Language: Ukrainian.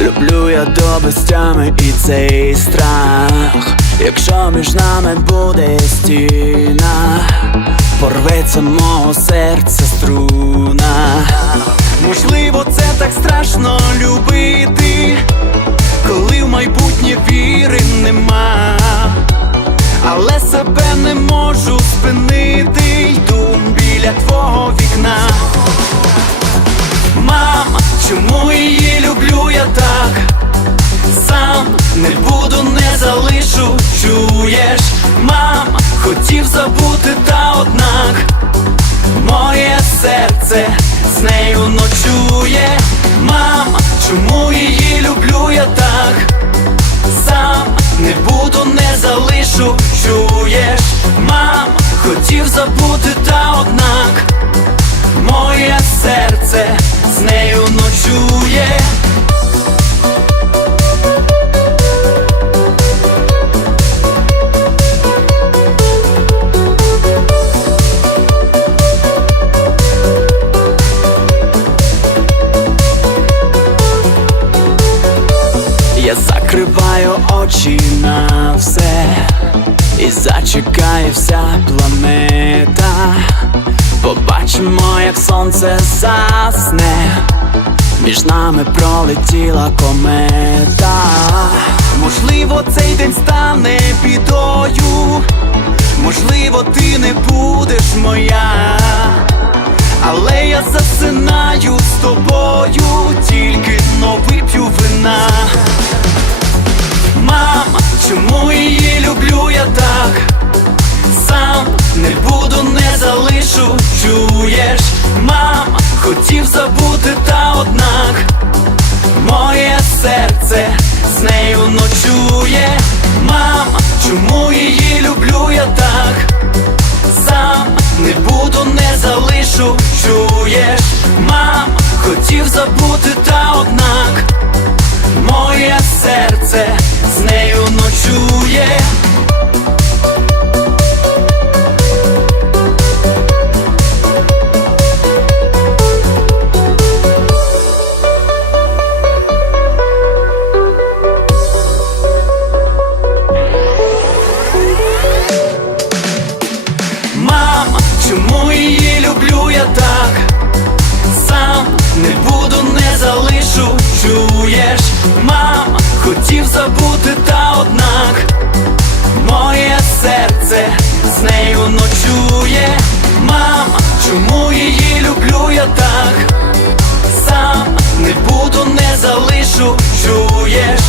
Люблю я до безтями і цей страх. Якщо між нами буде стіна, порветься мого серця струна. Можливо, це так страшно любити, коли в майбутнє віри нема. Але себе не можу спинити, йду біля твого вікна. Чому її люблю я так? Сам не буду, не залишу, чуєш, мама, хотів забути, та однак моє серце з нею ночує. Мама, чому її очі все і зачекає вся планета. Побачимо, як сонце засне, між нами пролетіла комета. Можливо, цей день стане бідою, можливо, ти не будеш моя. Але я засинаю з тобою, серце з нею ночує. Мама, чому її люблю я так? Сам не буду, не залишу, чуєш, мама, хотів забути, та однак моє серце з нею ночує. Мама, хотів забути, та однак моє серце з нею ночує. Мама, чому її люблю я так? Сам не буду, не залишу, чуєш,